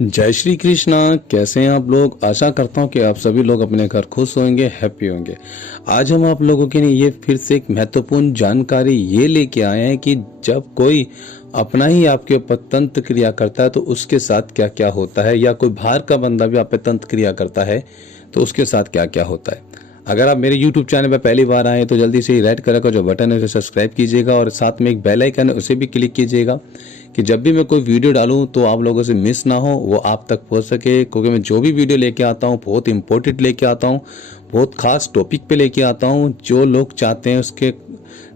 जय श्री कृष्णा। कैसे हैं आप लोग। आशा करता हूं कि आप सभी लोग अपने घर खुश होंगे, हैप्पी होंगे। आज हम आप लोगों के लिए ये फिर से एक महत्वपूर्ण जानकारी ये लेके आए हैं कि जब कोई अपना ही आपके ऊपर तंत्र क्रिया करता है तो उसके साथ क्या क्या होता है, या कोई बाहर का बंदा भी आप पे तंत्र क्रिया करता है तो उसके साथ क्या क्या होता है। अगर आप मेरे YouTube चैनल पर पहली बार आए तो जल्दी से ही रेड कलर का जो बटन है उसे सब्सक्राइब कीजिएगा और साथ में एक बेल आइकन है उसे भी क्लिक कीजिएगा कि जब भी मैं कोई वीडियो डालूं तो आप लोगों से मिस ना हो, वो आप तक पहुंच सके। क्योंकि मैं जो भी वीडियो लेके आता हूं बहुत इंपॉर्टेंट लेके आता हूं, बहुत खास टॉपिक पे लेके आता हूं। जो लोग चाहते हैं उसके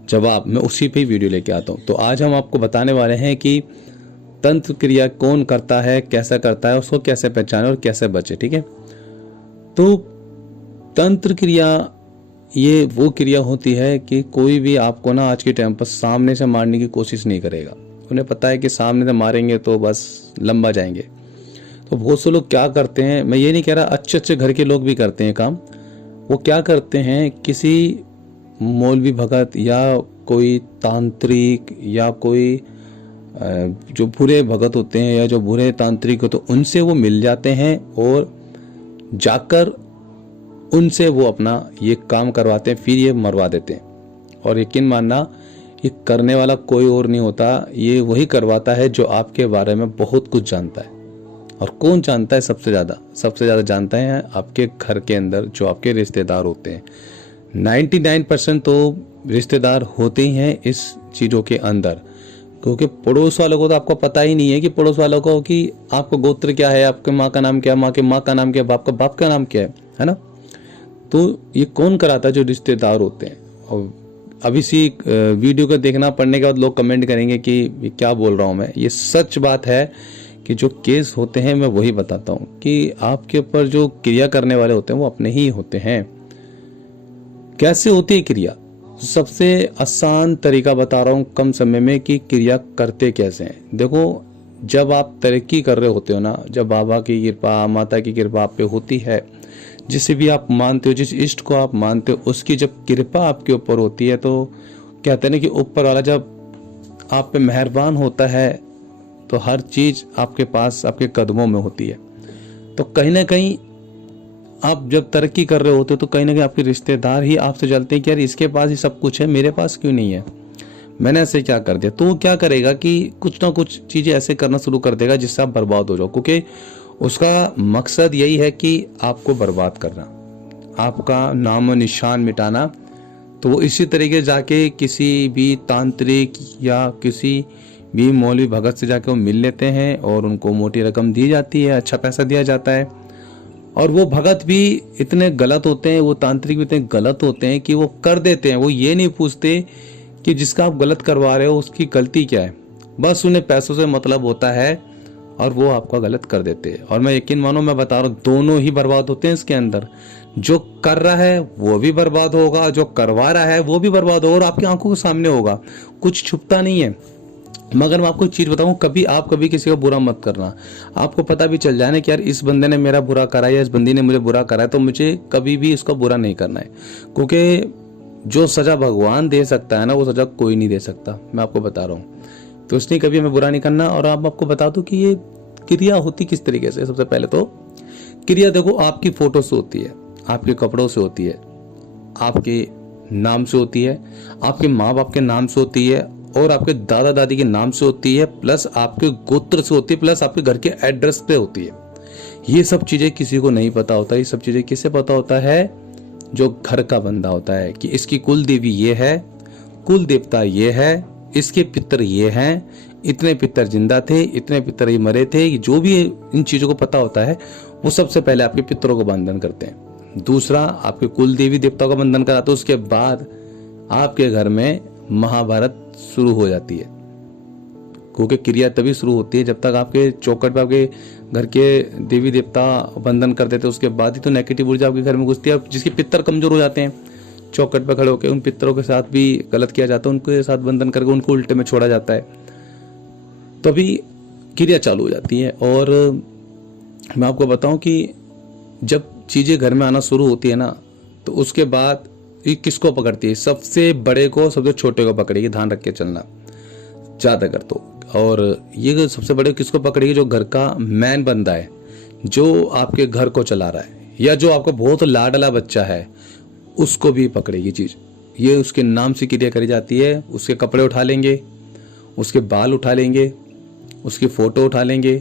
जवाब मैं उसी पे ही वीडियो लेके आता हूं। तो आज हम आपको बताने वाले हैं कि तंत्र क्रिया कौन करता है, कैसा करता है, उसको कैसे पहचाने और कैसे बचे। ठीक है, तो तंत्र क्रिया ये वो क्रिया होती है कि कोई भी आपको ना आज के टाइम पर सामने से मारने की कोशिश नहीं करेगा। उन्हें पता है कि सामने से मारेंगे तो बस लंबा जाएंगे। तो बहुत से लोग क्या करते हैं, मैं ये नहीं कह रहा, अच्छे अच्छे घर के लोग भी करते हैं काम। वो क्या करते हैं, किसी मौलवी भगत या कोई तांत्रिक या कोई जो बुरे भगत होते हैं या जो बुरे तांत्रिक होते हैं उनसे वो मिल जाते हैं और जाकर उनसे वो अपना ये काम करवाते हैं, फिर ये मरवा देते हैं। और यकीन मानना, ये करने वाला कोई और नहीं होता, ये वही करवाता है जो आपके बारे में बहुत कुछ जानता है। और कौन जानता है सबसे ज़्यादा जानता है आपके घर के अंदर जो आपके रिश्तेदार होते हैं। 99% तो रिश्तेदार होते ही हैं इस चीज़ों के अंदर। क्योंकि पड़ोस वालों को तो आपको पता ही नहीं है कि पड़ोस वालों को कि आपका गोत्र क्या है, आपके माँ का नाम क्या है, माँ के माँ का नाम क्या है, बाप का बाप का नाम क्या है ना। तो ये कौन कराता है, जो रिश्तेदार होते हैं। और अब इसी वीडियो को देखना पढ़ने के बाद लोग कमेंट करेंगे कि ये क्या बोल रहा हूँ मैं। ये सच बात है कि जो केस होते हैं मैं वही बताता हूँ कि आपके ऊपर जो क्रिया करने वाले होते हैं वो अपने ही होते हैं। कैसे होती है क्रिया, सबसे आसान तरीका बता रहा हूँ कम समय में कि क्रिया करते कैसे हैं। देखो, जब आप तरक्की कर रहे होते हो ना, जब बाबा की कृपा, माता की कृपा आप पे होती है, जिसे भी आप मानते हो, जिस इष्ट को आप मानते हो, उसकी जब कृपा आपके ऊपर होती है तो कहते हैं ना कि ऊपर वाला जब आप पे मेहरबान होता है तो हर चीज आपके पास आपके कदमों में होती है। तो कहीं ना कहीं आप जब तरक्की कर रहे होते हो तो कहीं ना कहीं आपके रिश्तेदार ही आपसे जलते हैं कि यार इसके पास ही सब कुछ है, मेरे पास क्यों नहीं है, मैंने ऐसे क्या कर दिया। तो वो क्या करेगा कि कुछ ना कुछ चीजें ऐसे करना शुरू कर देगा जिससे आप बर्बाद हो जाओ। क्योंकि उसका मकसद यही है कि आपको बर्बाद करना, आपका नाम और निशान मिटाना। तो वो इसी तरीके जाके किसी भी तांत्रिक या किसी भी मौलवी भगत से जाके वो मिल लेते हैं और उनको मोटी रकम दी जाती है, अच्छा पैसा दिया जाता है। और वो भगत भी इतने गलत होते हैं, वो तांत्रिक भी इतने गलत होते हैं कि वो कर देते हैं। वो ये नहीं पूछते कि जिसका आप गलत करवा रहे हो उसकी गलती क्या है, बस उन्हें पैसों से मतलब होता है और वो आपका गलत कर देते हैं। और मैं यकीन मानो, मैं बता रहा हूँ, दोनों ही बर्बाद होते हैं इसके अंदर। जो कर रहा है वो भी बर्बाद होगा, जो करवा रहा है वो भी बर्बाद होगा और आपकी आंखों के सामने होगा, कुछ छुपता नहीं है। मगर मैं आपको एक चीज बताऊं, कभी किसी का बुरा मत करना। आपको पता भी चल जाए ना कि यार इस बंदे ने मेरा बुरा करा है या इस बंदी ने मुझे बुरा करा है, तो मुझे कभी भी इसका बुरा नहीं करना है। क्योंकि जो सजा भगवान दे सकता है ना, वो सजा कोई नहीं दे सकता, मैं आपको बता रहा हूँ। तो इसलिए कभी हमें बुरा नहीं करना। और आप आपको बता दूं कि ये क्रिया होती किस तरीके से। सबसे पहले तो क्रिया देखो, आपकी फोटो से होती है, आपके कपड़ों से होती है, आपके नाम से होती है, आपके माँ बाप के नाम से होती है और आपके दादा दादी के नाम से होती है, प्लस आपके गोत्र से होती है, प्लस आपके घर के एड्रेस पे होती है। ये सब चीजें किसी को नहीं पता होता। ये सब चीजें किससे पता होता है, जो घर का बंदा होता है, कि इसकी कुल देवी ये है, कुल देवता ये है, इसके पितर ये हैं, इतने पितर जिंदा थे, इतने पितर ही मरे थे। जो भी इन चीजों को पता होता है वो सबसे पहले आपके पितरों को बंधन करते हैं। दूसरा, आपके कुल देवी देवताओं का बंधन कराते हैं। उसके बाद आपके घर में महाभारत शुरू हो जाती है। क्योंकि क्रिया तभी शुरू होती है जब तक आपके चौखट पे आपके घर के देवी देवता बंधन कर देते हैं। उसके बाद ही तो नेगेटिव ऊर्जा आपके घर में घुसती है। जिसके पितर कमजोर हो जाते हैं, चौखट पे खड़े होकर उन पितरों के साथ भी गलत किया जाता है, उनके साथ बंधन करके उनको उल्टे में छोड़ा जाता है, तभी क्रिया चालू हो जाती है। और मैं आपको बताऊं कि जब चीजें घर में आना शुरू होती है ना, तो उसके बाद ये किसको पकड़ती है, सबसे बड़े को सबसे छोटे को पकड़ेगी। ध्यान रख के चलना ज्यादा कर। तो और ये सबसे बड़े किसको पकड़ेगी? जो घर का मैन बंदा है, जो आपके घर को चला रहा है, या जो आपका बहुत लाडला बच्चा है, उसको भी पकड़ेगी चीज़। ये उसके नाम से क्रिया करी जाती है। उसके कपड़े उठा लेंगे, उसके बाल उठा लेंगे, उसकी फ़ोटो उठा लेंगे,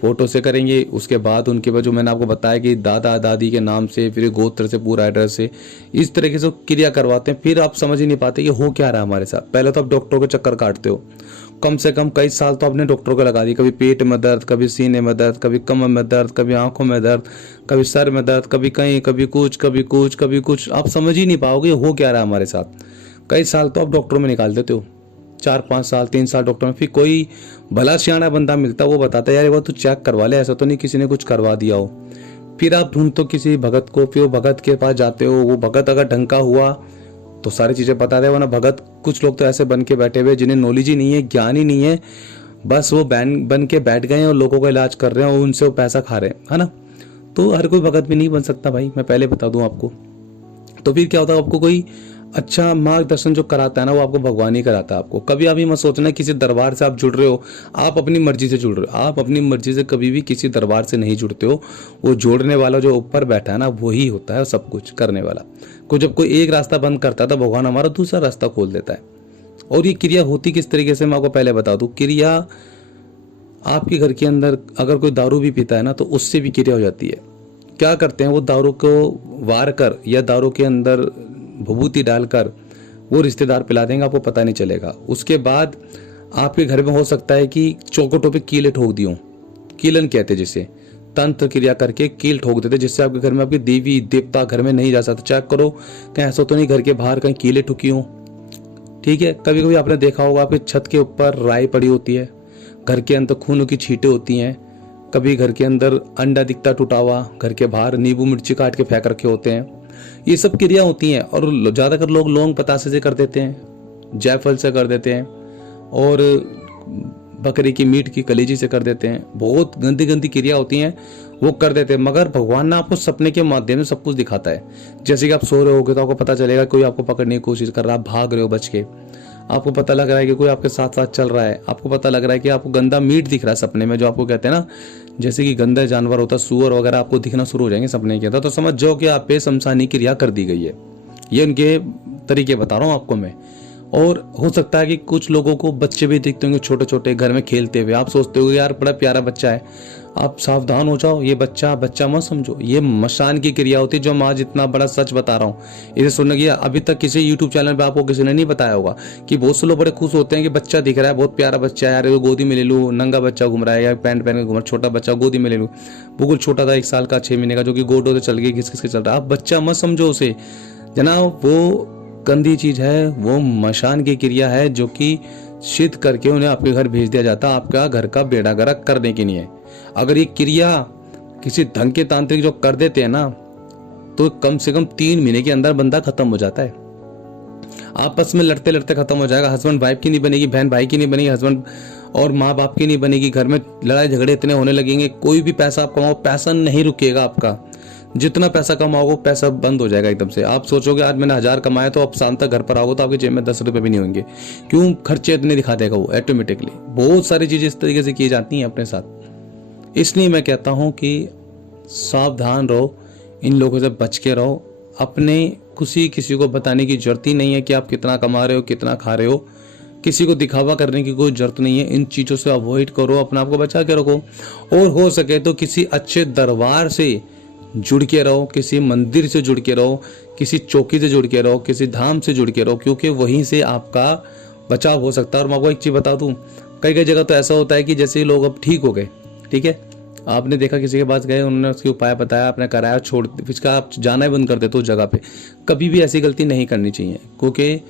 फ़ोटो से करेंगे। उसके बाद उनके बाद जो मैंने आपको बताया कि दादा दादी के नाम से, फिर गोत्र से, पूरा एड्रेस से, इस तरीके से क्रिया करवाते हैं। फिर आप समझ ही नहीं पाते कि हो क्या रहा है हमारे साथ। पहले तो आप डॉक्टरों के चक्कर काटते हो, कम से कम कई साल तो आपने डॉक्टरों को लगा दी। कभी पेट में दर्द, कभी सीने में दर्द, कभी कमर में दर्द, कभी आंखों में दर्द, कभी सर में दर्द, कभी कहीं, कभी कुछ, कभी कुछ, कभी कुछ। आप समझ ही नहीं पाओगे हो क्या रहा है हमारे साथ। कई साल तो आप डॉक्टरों में निकाल देते हो, 4-5 साल, 3 साल डॉक्टर में। फिर कोई भला सियाना बंदा मिलता, वो बताता है यार वो तू चेक करवा ले, ऐसा तो नहीं किसी ने कुछ करवा दिया हो। फिर आप ढूंढते हो किसी भगत को, फिर वो भगत के पास जाते हो। वो भगत अगर ढंग का हुआ तो सारी चीज़ें बता दे, वरना भगत कुछ लोग तो ऐसे बन के बैठे हुए जिन्हें नॉलेज ही नहीं है, ज्ञान ही नहीं है, बस वो बन के बैठ गए हैं और लोगों का इलाज कर रहे हैं और उनसे वो पैसा खा रहे हैं, है ना। तो हर कोई भगत भी नहीं बन सकता भाई, मैं पहले बता दूं आपको। तो फिर क्या होता है, आपको कोई अच्छा मार्गदर्शन जो कराता है ना, वो आपको भगवान ही कराता है। आपको कभी आप ये मत सोचना किसी दरबार से आप जुड़ रहे हो, आप अपनी मर्जी से जुड़ रहे हो। आप अपनी मर्जी से कभी भी किसी दरबार से नहीं जुड़ते हो। वो जोड़ने वाला जो ऊपर बैठा है ना, वही होता है सब कुछ करने वाला। को जब कोई एक रास्ता बंद करता है तो भगवान हमारा दूसरा रास्ता खोल देता है। और ये क्रिया होती किस तरीके से, मैं आपको पहले बता दूं। क्रिया आपके घर के अंदर अगर कोई दारू भी पीता है ना, तो उससे भी क्रिया हो जाती है। क्या करते हैं, वो दारू को वार कर या दारू के अंदर भभूति डालकर वो रिश्तेदार पिला देंगे, आपको पता नहीं चलेगा। उसके बाद आपके घर में हो सकता है कि चौखटों पे कीले ठोक दियो, कीलन कहते हैं जिसे, तंत्र क्रिया करके कील ठोक देते, जिससे आपके घर में आपकी देवी देवता घर में नहीं जा सकता। चेक करो कहीं ऐसा तो नहीं घर के बाहर कहीं कीले ठुकी हो। ठीक है, कभी कभी आपने देखा होगा आपकी छत के ऊपर राई पड़ी होती है, घर के अंदर खून की छींटें होती हैं, कभी घर के अंदर अंडा दिखता टूटा हुआ, घर के बाहर नींबू मिर्ची काट के फेंक रखे होते हैं। ये सब क्रिया होती हैं। और ज़्यादातर लोग लौंग पतासे से कर देते हैं, जायफल से कर देते हैं, और बकरी की मीट की कलेजी से कर देते हैं। बहुत गंदी गंदी क्रिया होती हैं, वो कर देते हैं। मगर भगवान ना आपको सपने के माध्यम से सब कुछ दिखाता है। जैसे कि आप सो रहे होगे तो आपको पता चलेगा कोई आपको पकड़ने की कोशिश कर रहा है, आप भाग रहे हो बच के। आपको पता लग रहा है कि कोई आपके साथ साथ चल रहा है। आपको पता लग रहा है कि आपको गंदा मीट दिख रहा है सपने में, जो आपको कहते हैं ना, जैसे कि गंदा जानवर होता है, सूअर वगैरह आपको दिखना शुरू हो जाएंगे सपने के अंदर, तो समझ जाओ कि आप पे शमशानी क्रिया कर दी गई है। ये उनके तरीके बता रहा हूँ आपको मैं। और हो सकता है कि कुछ लोगों को बच्चे भी दिखते होंगे छोटे छोटे घर में खेलते हुए। आप सोचते हो यार बड़ा प्यारा बच्चा है, आप सावधान हो जाओ, ये बच्चा मत समझो। ये मशान की क्रिया होती है, जो मैं आज इतना बड़ा सच बता रहा हूँ। इसे सुनने की अभी तक किसी यूट्यूब चैनल पे आपको किसी ने नहीं बताया होगा कि बहुत से लोग बड़े खुश होते हैं कि बच्चा दिख रहा है, बहुत प्यारा बच्चा है यार, गोदी में ले लूँ। नंगा बच्चा घूम रहा है या पैंट पहन के घूम रहा है, छोटा बच्चा गोदी में ले लूँ। बिल्कुल छोटा था, 1 साल का, 6 महीने का, जो कि गोडों से चल गई, घिस घिस के चल रहा है। आप बच्चा मत समझो उसे जनाब, वो गंदी चीज है, वो मशान की क्रिया है, जो कि सिद्ध करके उन्हें आपके घर भेज दिया जाता है, आपका घर का बेड़ा गर्क करने की नहीं है। अगर ये क्रिया किसी ढंग के तांत्रिक जो कर देते हैं ना, तो कम से कम 3 महीने के अंदर बंदा खत्म हो जाता है। आपस में लड़ते लड़ते खत्म हो जाएगा। हस्बैंड वाइफ की नहीं बनेगी, बहन भाई की नहीं बनेगी, हस्बैंड और माँ बाप की नहीं बनेगी। घर में लड़ाई झगड़े इतने होने लगेंगे। कोई भी पैसा आप कमाओ, पैसा नहीं रुकेगा आपका। जितना पैसा कमाओगे पैसा बंद हो जाएगा एकदम से। आप सोचोगे आज मैंने 1000 कमाया, तो अब शाम तक घर पर आओगे तो आपकी जेब में 10 रुपए भी नहीं होंगे। क्यों? खर्चे इतने दिखा देगा वो ऑटोमेटिकली। बहुत सारी चीजें इस तरीके से की जाती हैं अपने साथ। इसलिए मैं कहता हूं कि सावधान रहो, इन लोगों से बच के रहो। अपने किसी को बताने की जरूरत ही नहीं है कि आप कितना कमा रहे हो, कितना खा रहे हो। किसी को दिखावा करने की कोई जरूरत नहीं है। इन चीजों से अवॉइड करो, अपने आप को बचा के रखो। और हो सके तो किसी अच्छे दरबार से जुड़ के रहो, किसी मंदिर से जुड़ के रहो, किसी चौकी से जुड़ के रहो, किसी धाम से जुड़ के रहो, क्योंकि वहीं से आपका बचाव हो सकता है। और मैं आपको एक चीज बता दूं, कई जगह तो ऐसा होता है कि जैसे लोग अब ठीक हो गए, ठीक है, आपने देखा किसी के पास गए, उन्होंने उसके उपाय बताया, आपने कराया, छोड़ फिर आप जाना ही बंद कर देते हो उस जगह पे। कभी भी ऐसी गलती नहीं करनी चाहिए, क्योंकि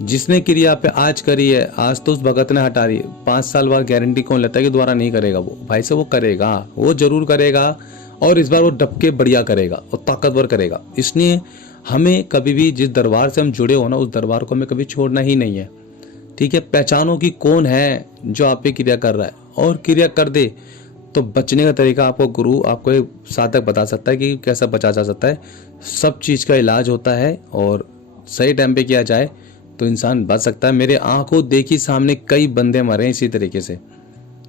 जिसने क्रिया पे आज करी है, आज तो उस भगत ने हटा दी, 5 साल बाद गारंटी कौन लेता है कि दोबारा नहीं करेगा वो? भाई से वो करेगा, वो जरूर करेगा, और इस बार वो डबके बढ़िया करेगा और ताकतवर करेगा। इसलिए हमें कभी भी जिस दरबार से हम जुड़े हो ना, उस दरबार को हमें कभी छोड़ना ही नहीं है। ठीक है, पहचानो कि कौन है जो आप पे क्रिया कर रहा है, और क्रिया कर दे तो बचने का तरीका आपको गुरु, आपको एक साधक बता सकता है कि कैसा बचा जा सकता है। सब चीज़ का इलाज होता है, और सही टाइम पे किया जाए तो इंसान बच सकता है। मेरे आंखों देखी सामने कई बंदे मरे हैं इसी तरीके से,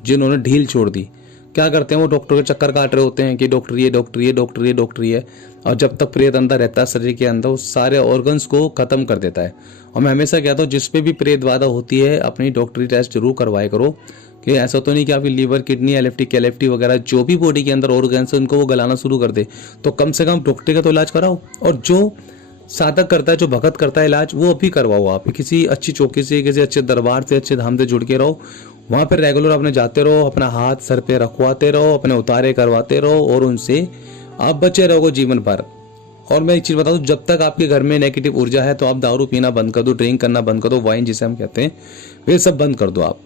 जिन्होंने ढील छोड़ दी। क्या करते हैं वो, डॉक्टर के चक्कर काट रहे होते हैं कि डॉक्टर ये, डॉक्टर ये, डॉक्टर ये, डॉक्टर ये, और जब तक प्रेत अंदर रहता है शरीर के अंदर, वो सारे ऑर्गन्स को खत्म कर देता है। और मैं हमेशा कहता हूँ जिस पे भी प्रेत बाधा होती है अपनी डॉक्टरी टेस्ट जरूर करवाया करो, कि ऐसा तो नहीं कि आपकी लीवर, किडनी, एलएफटी, कैलेफ्टी वगैरह जो भी बॉडी के अंदर ऑर्गन्स है उनको वो गलाना शुरू कर दे। तो कम से कम डॉक्टर का तो इलाज कराओ, और जो साधक करता है, जो भगत करता है इलाज, वो अभी करवाओ। आप किसी अच्छी चौकी से, किसी अच्छे दरबार से, अच्छे धाम से जुड़ के रहो, वहाँ पर रेगुलर अपने जाते रहो, अपना हाथ सर पे रखवाते रहो, अपने उतारे करवाते रहो, और उनसे आप बचे रहोगे जीवन भर। और मैं एक चीज़ बता दूं, जब तक आपके घर में नेगेटिव ऊर्जा है तो आप दारू पीना बंद कर दो, ड्रिंक करना बंद कर दो, वाइन जिसे हम कहते हैं, वे सब बंद कर दो आप।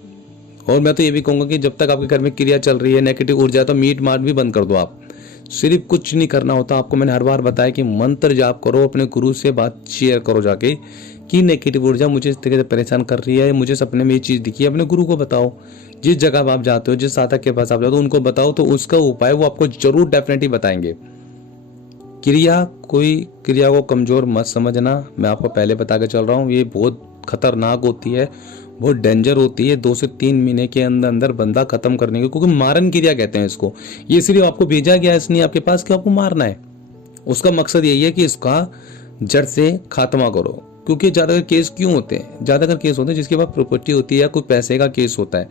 और मैं तो ये भी कहूँगा कि जब तक आपके घर में क्रिया चल रही है, नेगेटिव ऊर्जा है, तो मीट मार भी बंद कर दो आप। सिर्फ कुछ नहीं करना होता आपको। मैंने हर बार बताया कि मंत्र जाप करो, अपने गुरु से बात शेयर करो जाके कि नेगेटिव ऊर्जा मुझे इस तरीके से परेशान कर रही है, मुझे सपने में ये चीज़ दिखी है। अपने गुरु को बताओ, जिस जगह आप जाते हो, जिस साधक के पास आप जाते हो, उनको बताओ, तो उसका उपाय वो आपको जरूर डेफिनेटली बताएंगे। कोई क्रिया को कमजोर मत समझना, मैं आपको पहले बता के चल रहा हूँ, ये बहुत खतरनाक होती है, बहुत डेंजर होती है। 2 से 3 महीने के अंदर अंदर बंदा खत्म करने की, क्योंकि मारन क्रिया कहते हैं इसको। ये सिर्फ आपको भेजा गया इसलिए आपके पास कि आपको मारना है। उसका मकसद यही है कि इसका जड़ से खात्मा करो। क्योंकि ज्यादातर केस क्यों होते हैं, ज्यादातर केस होते हैं जिसके पास प्रॉपर्टी होती है या कोई पैसे का केस होता है।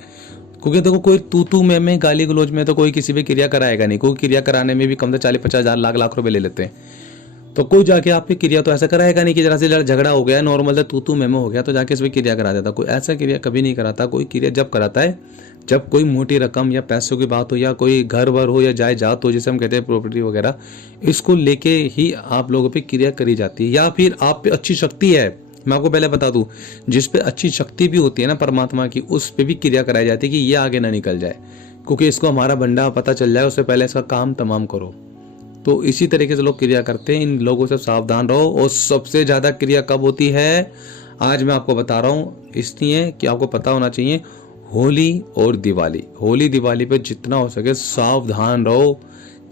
क्योंकि देखो कोई तू में गाली गलौज में तो कोई किसी भी क्रिया कराएगा नहीं। कोई क्रिया कराने में भी कम से 40-50 हज़ार लाख रुपए ले लेते हैं। तो कोई जाके आपकी क्रिया तो ऐसा कराएगा नहीं कि जरा से झगड़ा हो गया, नॉर्मल से तू में हो गया तो जाके इसमें क्रिया करा देता। कोई ऐसा क्रिया कभी नहीं कराता। कोई क्रिया जब कराता है जब कोई मोटी रकम या पैसों की बात हो, या कोई घर वर हो, या जायदाद हो, जिसे हम कहते हैं प्रॉपर्टी वगैरह, इसको लेके ही आप लोगों पे क्रिया करी जाती है। या फिर आप पे अच्छी शक्ति है, मैं आपको पहले बता दूं, जिस पे अच्छी शक्ति भी होती है ना परमात्मा की, उस पे भी क्रिया कराई जाती है कि ये आगे ना निकल जाए, क्योंकि इसको हमारा भंडा पता चल जाए उससे पहले इसका काम तमाम करो। तो इसी तरीके से लोग क्रिया करते हैं। इन लोगों से सावधान रहो। और सबसे ज्यादा क्रिया कब होती है, आज मैं आपको बता रहा हूँ, इसलिए कि आपको पता होना चाहिए, होली और दिवाली। होली दिवाली पे जितना हो सके सावधान रहो।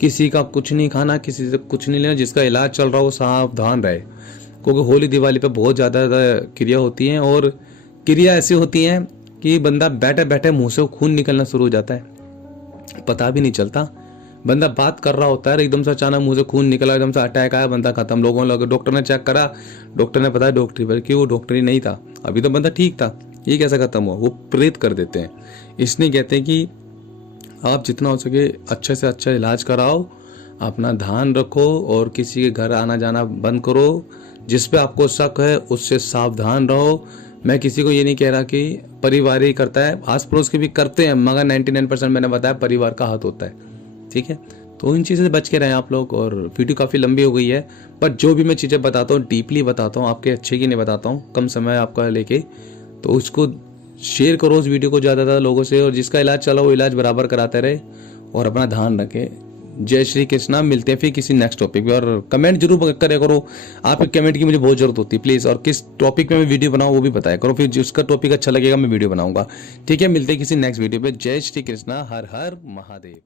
किसी का कुछ नहीं खाना, किसी से कुछ नहीं लेना, जिसका इलाज चल रहा हो सावधान रहे, क्योंकि होली दिवाली पे बहुत ज़्यादा क्रिया होती है। और क्रिया ऐसी होती है कि बंदा बैठे बैठे मुंह से खून निकलना शुरू हो जाता है, पता भी नहीं चलता। बंदा बात कर रहा होता है, एकदम से अचानक मुंह से खून निकला, एकदम से अटैक आया, बंदा खत्म। लोगों लगे, डॉक्टर ने चेक करा, डॉक्टर ने बताया डॉक्टरी पर कि वो डॉक्टरी नहीं था, अभी तो बंदा ठीक था, ये कैसे खत्म हुआ। वो प्रेत कर देते हैं। इसलिए कहते हैं कि आप जितना हो सके अच्छे से अच्छा इलाज कराओ, अपना ध्यान रखो, और किसी के घर आना जाना बंद करो। जिस पे आपको शक है उससे सावधान रहो। मैं किसी को ये नहीं कह रहा कि परिवार ही करता है, आस पड़ोस के भी करते हैं, मगर 99% मैंने बताया परिवार का हाथ होता है। ठीक है, तो इन चीज़ों से बच के रहें आप लोग। और वीडियो काफ़ी लंबी हो गई है, पर जो भी मैं चीज़ें बताता हूँ डीपली बताता हूँ, आपके अच्छे की नहीं बताता हूँ, कम समय आपका लेके। तो उसको शेयर करो उस वीडियो को ज़्यादा लोगों से, और जिसका इलाज चला वो इलाज बराबर कराते रहे, और अपना ध्यान रखें। जय श्री कृष्णा। मिलते हैं फिर किसी नेक्स्ट टॉपिक पे, और कमेंट जरूर करे करो। आपके कमेंट की मुझे बहुत जरूरत होती है प्लीज़, और किस टॉपिक पे मैं वीडियो बनाऊँ वो भी बताया करो, फिर जिसका टॉपिक अच्छा लगेगा मैं वीडियो बनाऊंगा। ठीक है, मिलते हैं किसी नेक्स्ट वीडियो पे। जय श्री कृष्णा। हर हर महादेव।